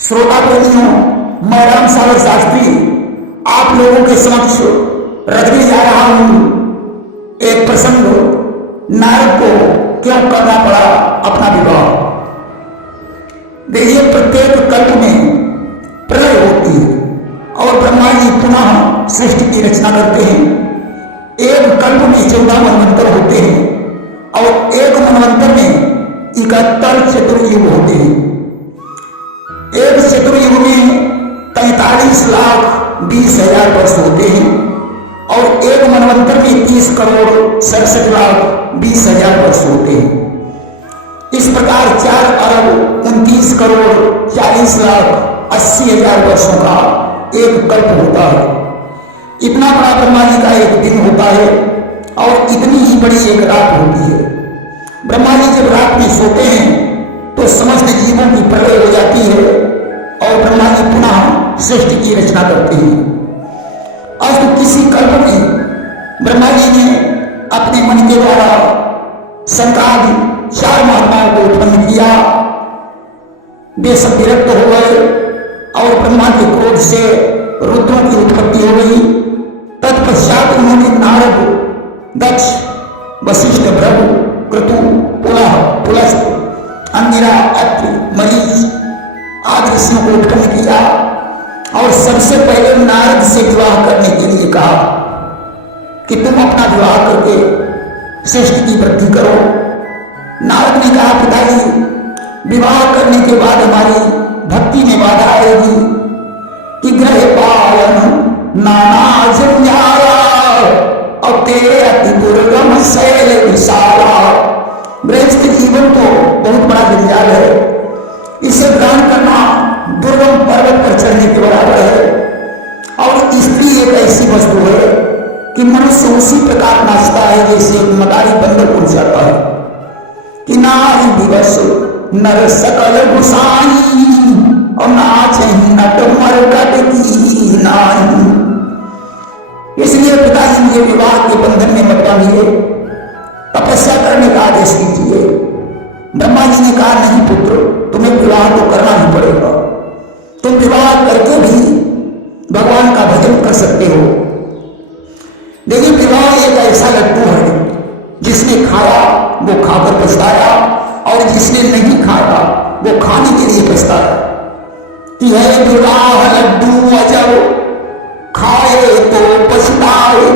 श्रोता प्रेमियों, मैं राम सागर शास्त्री आप लोगों के समक्ष रखने जा रहा हूं एक प्रसंग। नारद को क्यों करना पड़ा अपना विवाह। देखिए, प्रत्येक कल्प में प्रलय होती है और ब्रह्मा जी पुनः सृष्टि की रचना करते हैं। एक कल्प में 14 मनवंतर होते हैं और एक मनवंतर में 71 चतुर्युग होते हैं। एक चतुर्युग में 43,20,000 वर्ष होते हैं और एक मनवंतर में 30,67,20,000 वर्ष होते हैं। इस प्रकार 4,29,40,80,000 वर्षों का एक कल्प होता है। इतना बड़ा ब्रह्मा जी का एक दिन होता है और इतनी ही बड़ी एक रात होती है। ब्रह्मा जी जब रात में सोते हैं तो समस्त जीवों की प्रलय हो जाती है और ब्रह्मा जी पुनः सृष्टि की रचना करते हैं। अस्त किसी कल्प में ब्रह्मा जी ने अपने मन के द्वारा संकादि 4 महात्माओं को उत्पन्न किया। वे सब विरक्त हो गए और ब्रह्मा के क्रोध से रुद्रों की उत्पत्ति हो गई। तत्पश्चात उन्होंने नारद, दक्ष, वशिष्ठ, भृगु, क्रतु, पुलह, पुलस्त्य, अंगिरा, अत्रि, मरीच आदि ऋषियों को उत्पन्न किया और सबसे पहले नारद से विवाह करने के लिए कहा कि तुम अपना विवाह करके सृष्टि की वृद्धि करो। नारद ने कहा, पिताजी, विवाह करने के बाद हमारी भक्ति में बाधा आएगी कि ग्रह पालन नाना जंजाला और तेरे अति दुर्गम शैल विशाला। गृहस्थ जीवन तो बहुत बड़ा जंजाल है, इसे ग्रहण करना दुर्गम पर्वत पर चढ़ने के बराबर है। और स्त्री एक ऐसी वस्तु है कि मनुष्य उसी प्रकार नाचता है जैसे मदारी बंदर उड़ जाता है कि नारी दिवस नर सकल गुसाई और नाच नट मरकट की नाई। इसलिए पिताजी मुझे विवाह के बंधन में मत बांधिए, तपस्या करने का आदेश कीजिए। ब्रह्मा जी ने कहा, नहीं पुत्र, तुम्हें विवाह तो करना ही पड़ेगा। तुम विवाह करके भी भगवान का भजन कर सकते हो। देखिए, विवाह एक ऐसा लड्डू है, जिसने खाया वो खाकर पछताया और जिसने नहीं खाया वो खाने के लिए पछताया। कि है विवाह लड्डू अजब, खाए तो पछताए,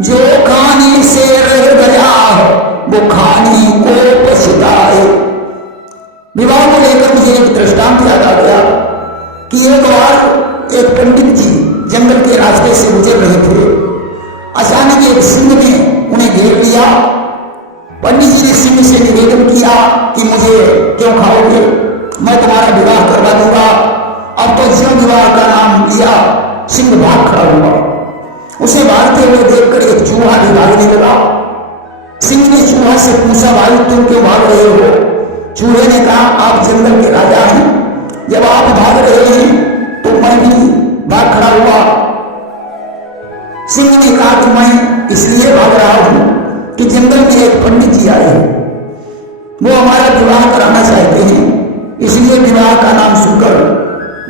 जो खाने से रह गया वो खाने को पछताए। विवाह को लेकर मुझे एक दृष्टांत याद आ गया कि एक बार एक पंडित जी जंगल के रास्ते से गुजर रहे थे। अचानक एक सिंह ने उन्हें घेर लिया। पंडित जी ने सिंह से निवेदन किया कि मुझे क्यों खाओगे, मैं तुम्हारा विवाह करवा दूंगा। अब तो ज्यों विवाह का नाम लिया, सिंह भाग खड़ा हुआ। उसे भागते हुए देखकर एक चूहा भी भागने लगा। सिंह ने चूहा से पूछा, भाई तुम क्यों भाग रहे हो? चूहे ने कहा, आप जंगल के राजा हैं, जब आप भाग रहे हैं तो मैं भी भाग खड़ा हुआ। सिंह ने कहा कि मैं इसलिए भाग रहा हूं कि जंगल में एक पंडित जी आए हैं, वो हमारा विवाह कराना चाहते हैं, इसलिए विवाह का नाम सुनकर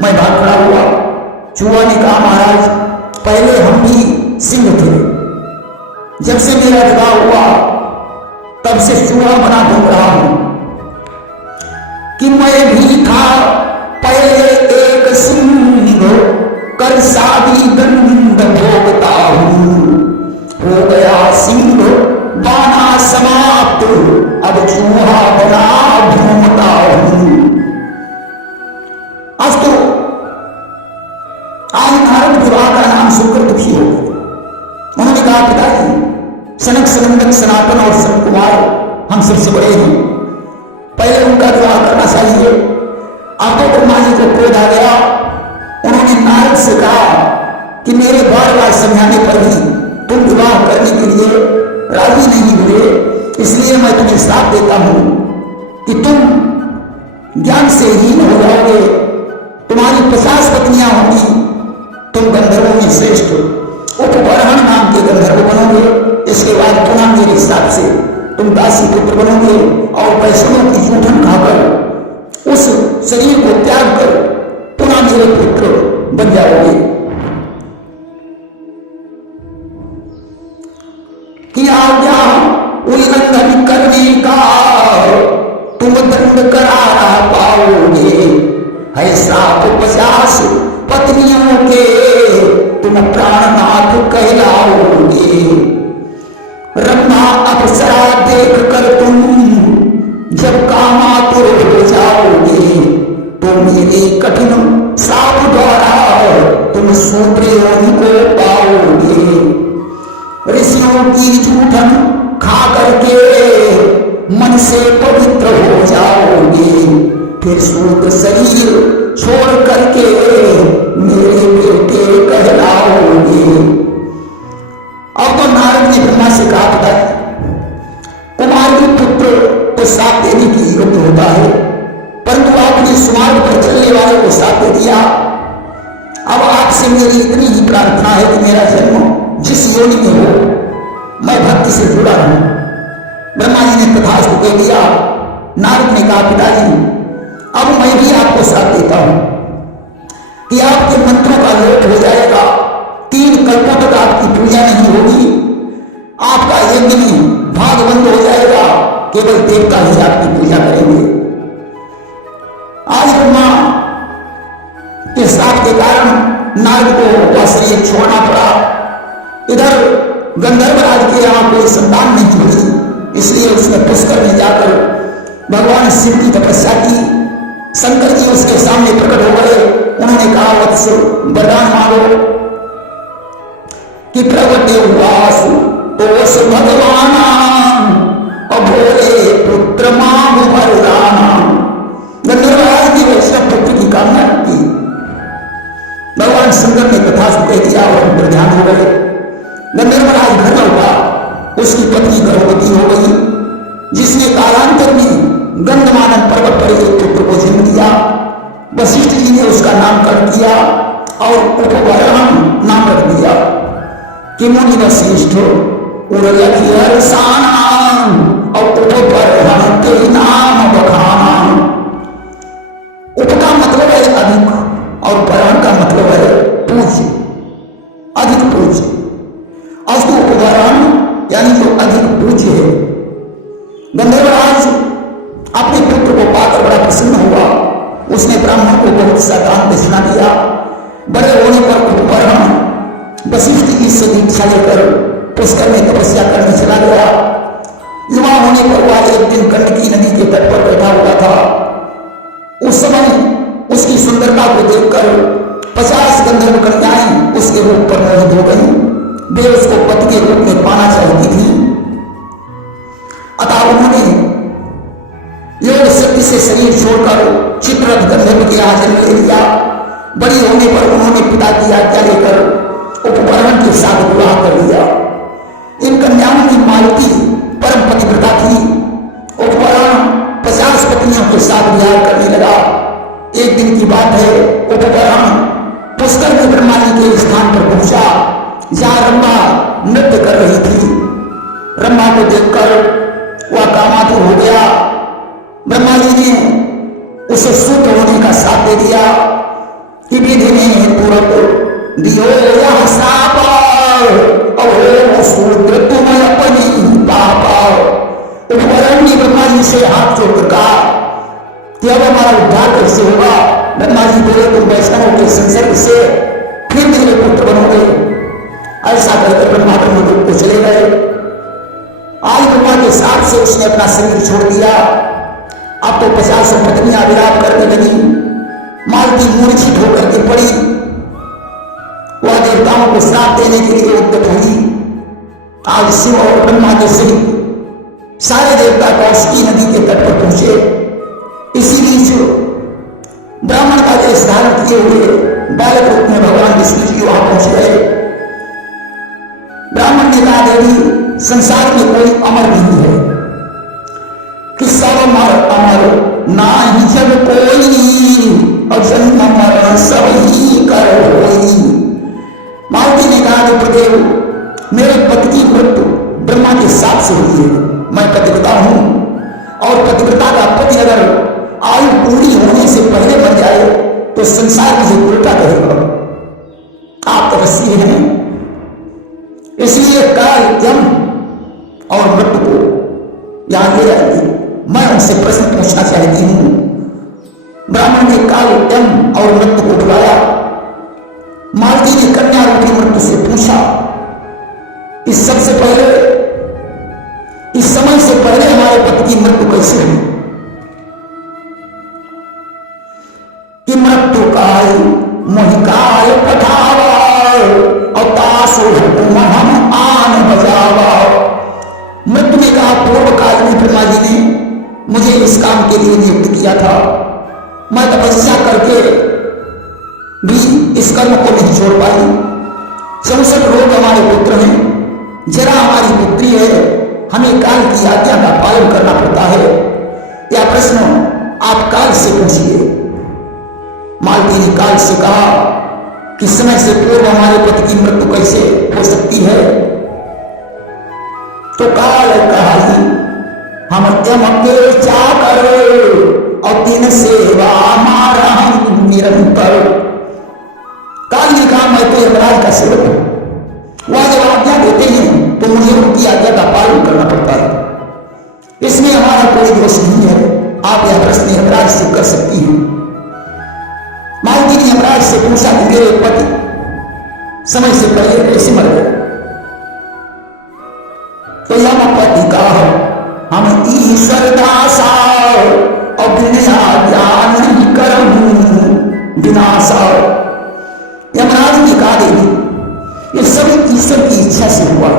मैं भाग खड़ा हुआ। चूहा ने कहा, महाराज, पहले हम भी सिंह थे, जब से मेरा विवाह हुआ तब से चूहा बना घूम रहा हूं कि मैं भी था पहले एक सिंह, कर शादी दंड भोगता हूं, हो गया सिंह बाना समाप्त, अब चूहा बना घूमता हूं। आज तो आज नारद विवाह का नाम सुनकर दुखी हो गए। उन्होंने कहा, पिताजी, सनक, सनंदक, सनातन और सन कुमार हम सबसे बड़े हैं, पहले उनका विवाह करना चाहिए। अब तो ब्रह्मा जी को क्रोध आ गया। उन्होंने नारद से कहा कि मेरे बार बार समझाने पर भी तुम विवाह करने के लिए राजी नहीं हुए, इसलिए मैं तुम्हें श्राप देता हूं कि तुम ज्ञान से हीन हो जाओगे। तुम्हारी 50 पत्नियां होंगी, तुम गंधर्वों में श्रेष्ठ उपबरहण नाम के गंधर्व बनोगे। इसके बाद पुनः मेरे हिसाब से तुम दासी पुत्र बनोगे और वैष्णवों की जूठन खाकर उस शरीर को त्याग कर मेरे पुत्र बन जाओगे। कि आज्ञा उल्लंघन करने का तुम दंड करारा पाओगे। है श्राप 50 पत्नियों के तुम प्राणनाथ कहलाओगे। रम्मा अप्सरा देख कर तुम जब कामातुर हो जाओगे तो मेरे कठिन श्राप द्वारा तुम शूद्र योनि को पाओगे। ऋषियों की जूठन खा करके मन से पवित्र हो जाओगे। फिर शूद्र शरीर छोड़ करके मेरे बेटे कहलाओगे। अब तो नारद ने ब्रह्मा से कहा था कुमार के पुत्र को साथ देने की योग्य होता है, परंतु आपने सुमार्ग पर चलने वाले को साथ दे दिया। अब आपसे मेरी इतनी ही प्रार्थना है कि मेरा जन्म जिस योनि में हो मैं भक्ति से जुड़ा रहूं। ब्रह्मा जी ने तथास्तु कह दिया। नारद ने कहा पिताजी अब मैं भी आपको साथ देता हूं कि आपके मंत्रों का लोप हो जाएगा। 3 कल्पों तक आपकी पूजा नहीं होगी। आपका यज्ञ में भाग बंद हो जाएगा। केवल देवता ही आपकी पूजा करेंगे। आज ब्रह्मा के साथ के कारण नारद को वह शरीर छोड़ना पड़ा। इधर गंधर्वराज के यहां कोई संतान नहीं हुई, इसलिए उसने पुष्कर में जाकर भगवान शिव की तपस्या की। शंकर जी उसके सामने प्रकट हो गए। उन्होंने कहा वत्स वरदान मांगो कि प्रगटे वासु तो वस भगवान अभोरे पुत्र मांग वरदान। गंधर्वराज ने वैष्णव पुत्र की कामना की। भगवान शंकर ने तथास्तु कह दिया और उन पर ध्यान हो गए। गंधर्वराज घर में उठा, उसकी पत्नी गर्भवती हो गई, जिसने कालांतर में गंधमादन पर्वत पर एक पुत्र को जन्म दिया। वशिष्ठ जी ने उसका नामकरण किया और उपवरण नाम रख दिया कि मुनि वशिष्ठ और उपवरण के नाम बखान। उप का मतलब है अधिक और वरण का मतलब है पूज्य, अधिक पूज्य। अस्तु उपवरण यानी जो अधिक पूज्य है। गंधर्वराज अपने पुत्र को पाकर बड़ा प्रसन्न हुआ। उसने ब्राह्मण को बहुत सा दान दक्षिणा दिया। बड़े होने पर उपवरण वशिष्ठ जी से दीक्षा लेकर पुष्कर में तपस्या करने चला गया। युवा होने पर वह एक दिन गंडकी नदी के तट पर बैठा हुआ था। उस समय उसकी सुंदरता को देखकर 50 गंधर्व कन्याएं उसके रूप पर मोहित हो गई। वे उसको पति के रूप में पाना चाहती थी। अतः उन्होंने योग शक्ति से शरीर छोड़कर चित्ररथ गंधर्व के यहाँ जन्म ले लिया। बड़ी होने पर उन्होंने पिता की आज्ञा लेकर उपवरण के साथ विवाह कर लिया। इन कन्याओं की मालती परम पतिव्रता थी। उपवरण 50 पत्नियों के साथ विहार करने लगा। एक दिन की बात है, उपवरण पुष्कर में ब्रह्मा जी के स्थान पर पहुंचा जहां रम्मा नृत्य कर रही थी। रम्मा को देखकर वह कामातुर हो गया। ब्रह्मा जी ने उसे सूत्र होने का साथ दे दिया कि विधि ने पूरक दियो यह श्राप और सूत्र तुम अपनी पापा। उपवरण ने ब्रह्मा जी से हाथ जोड़कर कहा कि अब हमारा उद्धार कैसे होगा। ब्रह्मा जी बोले तुम वैष्णवों के संसर्ग से फिर मेरे पुत्र बनोगे। ऐसा कहकर ब्रह्मा ब्रह्मलोक को चले गए। आज ब्रह्मा के साथ से उसने अपना शरीर छोड़ दिया। अब तो 50 पत्नियां विलाप करने लगी। मालती मूर्छित होकर के पड़ी। वह देवताओं को श्राप देने के लिए उद्यत हुई। आज शिव और ब्रह्मा के सहित सारे देवता कौशिकी नदी के तट पर पहुंचे। इसी बीच ब्राह्मण का वेश धारण किए हुए बालक रूप में भगवान विष्णु जी वहां पहुंच गए। ब्राह्मण ने कहा देवी संसार में कोई अमर नहीं है कि सब अमर ना ही जब कोई और जन्म मरण सब ही कर होई। मालती ने कहा प्रदेव मेरे पति की मृत्यु ब्रह्मा के साथ से हुई है। मैं पतिव्रता हूं और पतिव्रता का पति अगर आयु पूरी होने से पहले मर जाए तो तो संसार मुझे उल्टा कहेगा, आप तपस्वी हैं। इसलिए काल, यम और मृत्यु को यहां ले आएगी। मैं उनसे प्रश्न पूछना चाहती हूं। ब्राह्मण ने काल, यम और मृत्यु को बुलाया। मालती ने कन्या रूपी मृत्यु से पूछा, इस सबसे पहले, इस समय से पहले हमारे पति की मृत्यु कैसे हुई? कि मृत्यु काल मोहिकाल पठावा अवतासो हम आन बजावा। मृत्यु ने कहा, पूर्व काल में ब्रह्मा जी ने मुझे इस काम के लिए नियुक्त किया था। मैं तपस्या करके भी इस कर्म को नहीं छोड़ पाई। 64 लोग हमारे पुत्र हैं, जरा हमारी पुत्री है, हमें काल की आज्ञा का पालन करना पड़ता है। यह प्रश्न आप काल से पूछिए। मालती ने काल से कहा कि समय से पूर्व हमारे पति की मृत्यु कैसे हो सकती है? तो काल कहा, हम यम के चाकर और तीन सेवा हमारा हम निरंतर। काल ने कहा, मैं तो यमराज का सेवक हूं। वह जब आज्ञा देते हैं तो मुझे उनकी आज्ञा का पालन करना पड़ता है। इसमें हमारा कोई दोष नहीं है। आप यह प्रश्न यमराज से कर सकती हैं। मालती ने यमराज से पूछा कि मेरे पति समय से पहले कैसे मर गए? तो यमपति का हम ईश्वर दासा और ज्ञान नहीं करम विनाशा। यमराज ने कहा, देवी ये सब ईश्वर की इच्छा से हुआ,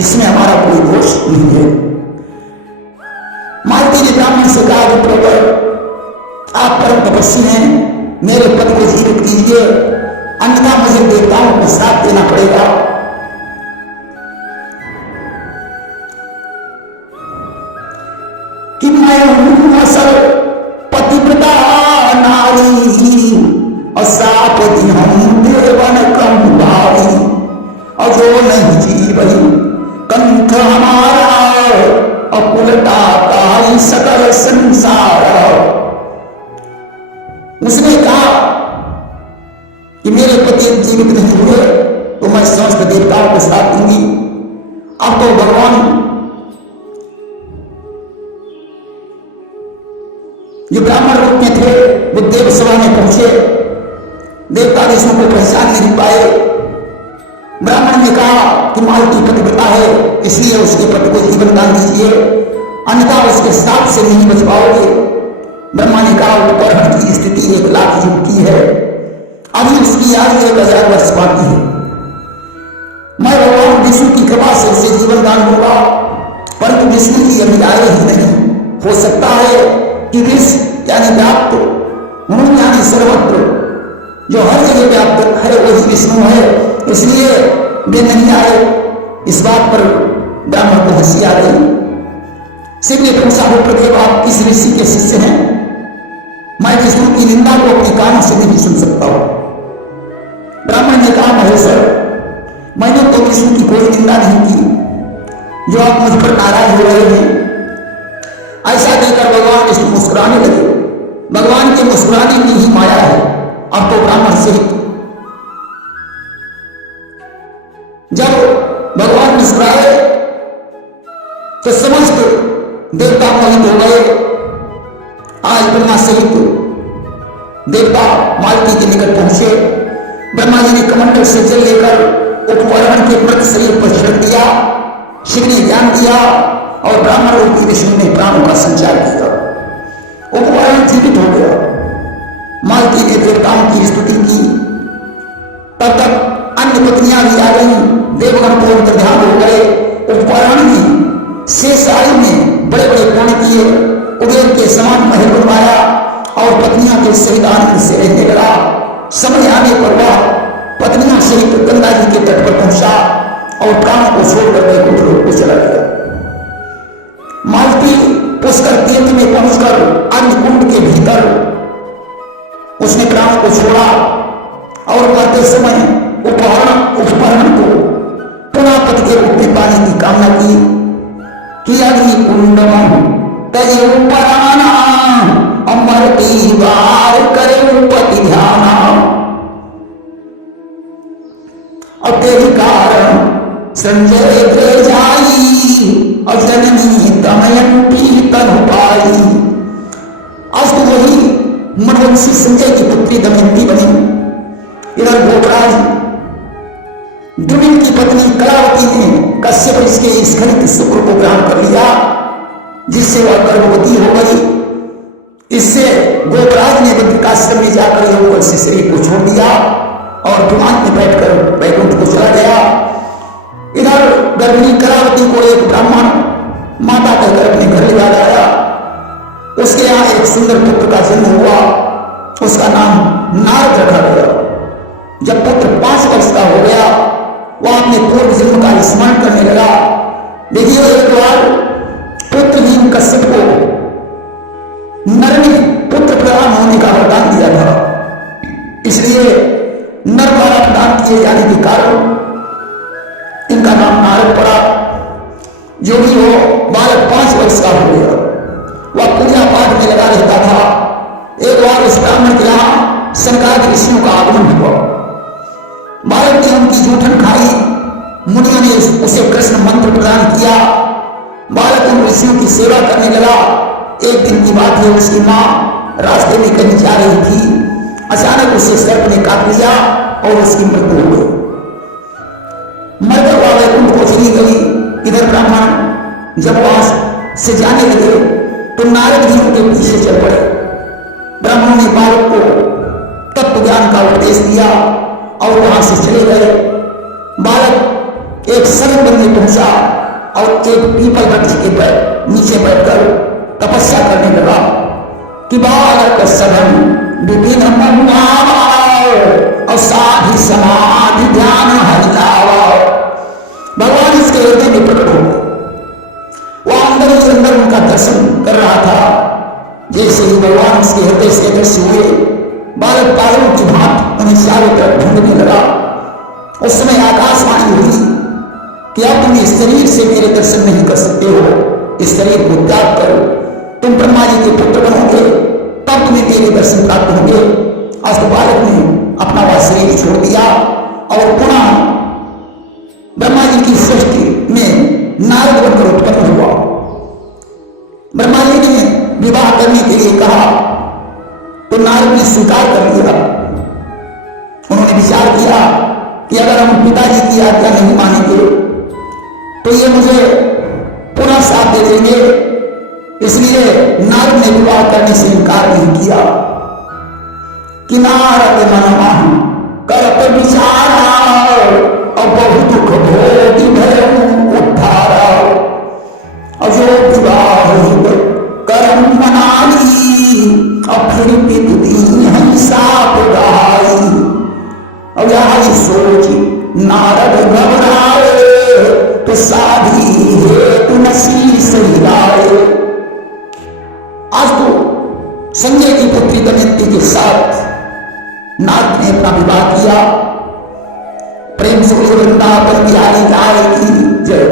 इसमें हमारा कोई दोष नहीं है। मालती ने ब्राह्मण से कहा, प्रभु आप परम तपस्वी हैं, मेरे पति को जीवित कीजिए, अन्यथा मुझे देवताओं को श्राप देना पड़ेगा। कि मैं हूं असल पतिव्रता नारी और श्राप दी हम देवन कम भावी और जो नहीं जीवई कंठ हमारा अकुलता का सकल संसार। उसने कहा कि मेरे पति जीवित नहीं हुए तो मैं समस्त देवताओं को श्राप दूंगी। अब तो भगवान जो ब्राह्मण रूप में थे वो देव सभा में पहुंचे। देवता विष्णु को पहचान नहीं पाए। ब्राह्मण ने कहा कि मालती पतिव्रता है, इसलिए उसके पति को जीवन दान दीजिए, अन्यथा उसके श्राप से नहीं बच पाओगे। ब्रह्मा ने कहा, उपकरण की स्थिति 1 लाख युग की है, अभी उसकी आयु 1000 वर्ष बाकी है। मैं भगवान विष्णु की कृपा से उसे जीवन दान दूंगा, परंतु विष्णु की अभी आयु ही नहीं। हो सकता है कि विष यानी व्याप्त, मूल यानी सर्वत्र, जो हर जगह व्याप्त है वही विष्णु है, इसलिए वे नहीं आए। इस बात पर ब्राह्मण को हंसी आ गई। शिव ने पूछा, हो प्रदेव आप किस ऋषि के शिष्य हैं? मैं विष्णु की निंदा को अपने कानों से नहीं सुन सकता हूं। ब्राह्मण ने कहा, महेश्वर मैंने तो विष्णु की कोई निंदा नहीं की, जो आप मुझ पर नाराज हो रहे हैं। ऐसा कहकर भगवान विष्णु मुस्कुराने लगे। भगवान के मुस्कुराने की ही माया है। अब तो ब्राह्मण सहित जब भगवान मुस्कुराए तो समस्त देवता मोहित हो गए। आज ब्रह्मा सहित देवता मालती के निकट पहुंचे। ब्रह्मा जी ने कमंडल से जल लेकर उपवरण के मृत शरीर पर छिड़क दिया। शिव ने ज्ञान दिया और ब्राह्मण रूपी विष्णु ने प्राणों का संचार किया। उपवरण जीवित हो गया। मालती ने देवताओं की स्तुति की। तब तक अन्य पत्नियां भी आ गई। देवगण को अंतर्ध्यान हो गए। उपवरण ने शेष आयु में बड़े बड़े पुण्य किए, कुबेर के समान महल बनवाया और पत्नियों के सहित आनंद से रहने लगा। समय आने पर वह पत्नियों सहित गंगा जी के तट पर पहुंचा और प्राणों को छोड़कर वैकुंठ लोक को चला गया। मालती पुष्कर तीर्थ में पहुंचकर अग्नि कुंड के भीतर उसने प्राणों को छोड़ा और मरते समय उपहरण को पुनः पति के रूप में पाने की कामना की कि अग्नि कुंड तय पराना अमर दीवार करे पति ध्याना। संजय गृह जाई और जननी दमयंती तनु पाई। आज तो वही मनवंशी संजय की पुत्री दमयंती बनी। इधर भोगराज द्रुमिल की पत्नी कलावती ने कश्यप ऋषि के स्खलित शुक्र को ग्रहण कर लिया, जिससे वह गर्भवती हो गई। इससे गोपराज ने बद्रिकाश्रम में जाकर यौवन से शरीर को छोड़ दिया और विमान में बैठकर वैकुंठ को चला गया। इधर गर्भिणी कलावती को एक ब्राह्मण माता कहकर अपने घर ले आया। उसके यहाँ एक सुंदर पुत्र का जन्म हुआ, उसका नाम नारद रखा गया। जब पुत्र 5 वर्ष का हो गया, वह अपने पूर्व जन्म का स्मरण करने लगा। देखिए, एक बार पुत्रहीन कश्यप को नर ने पुत्र प्रदान होने का वरदान दिया था, इसलिए नर द्वारा प्रदान किए जाने के कारण इनका नाम नारद पड़ा। जो भी हो, बालक 5 वर्ष का हो गया। वह पूजा पाठ में लगा रहता था। एक बार उस ब्राह्मण के यहाँ शंकरादि ऋषियों का आगमन हुआ। बालक ने उनकी जूठन खाई। मुनियों ने उसे कृष्ण मंत्र प्रदान किया। बालक उन ऋषियों की सेवा करने लगा। एक दिन की बात है, उसकी मां रास्ते में कहीं जा रही थी। अचानक उसे सर्प ने काट लिया और उसकी मृत्यु हो गई। मरकर वह वैकुंठ को चली गई। इधर ब्राह्मण जब वहां से जाने लगे तो नारद जी उनके पीछे चल पड़े। ब्राह्मण ने बालक को तत्व ज्ञान का उपदेश दिया और वहां से चले गए। बालक एक सरल वन में पहुंचा और एक पीपल वृक्ष के नीचे बैठकर तपस्या करने लगा कि बालक सघन विपिन और साधि समाधि ध्यान हरिलावा। भगवान इसके हृदय में प्रकट हो गए। वह अंदर ही अंदर उनका दर्शन कर रहा था। जैसे ही भगवान उसके हृदय से दर्शन हुए, बालक पागलों की भांति उन्हें चारों तरफ ढूंढने लगा। उस समय आकाशवाणी हुई कि अब तुम इस शरीर से मेरे दर्शन नहीं कर सकते हो। इस शरीर को त्याग करो, तुम ब्रह्मा जी के पुत्र बनोगे, तब तुम्हें मेरे दर्शन प्राप्त होंगे। आज तो बालक ने अपना वह शरीर छोड़ दिया और पुनः ब्रह्मा जी की सृष्टि में नारद बनकर उत्पन्न हुआ। ब्रह्मा जी ने विवाह करने के लिए कहा तो नारद ने स्वीकार कर लिया। उन्होंने विचार किया कि अगर हम पिताजी की आज्ञा नहीं मानेंगे तो ये मुझे पुनः साथ दे देंगे। इसलिए नारद ने विवाह करने से इनकार नहीं किया कि नारद मनमाह करत विचारा और बहु दुख भोगी भय उद्धारा। अजो विवाह कर्म मनाली और फिर पितृ हिंसा गाई। और यह सोच नारद घबराए तो साधी हेतु नसी सही राय। आज तो संजय की पुत्री दमयंती के साथ नारद ने अपना विवाह किया। प्रेम से वृंदावन बिहारी लाल की जय।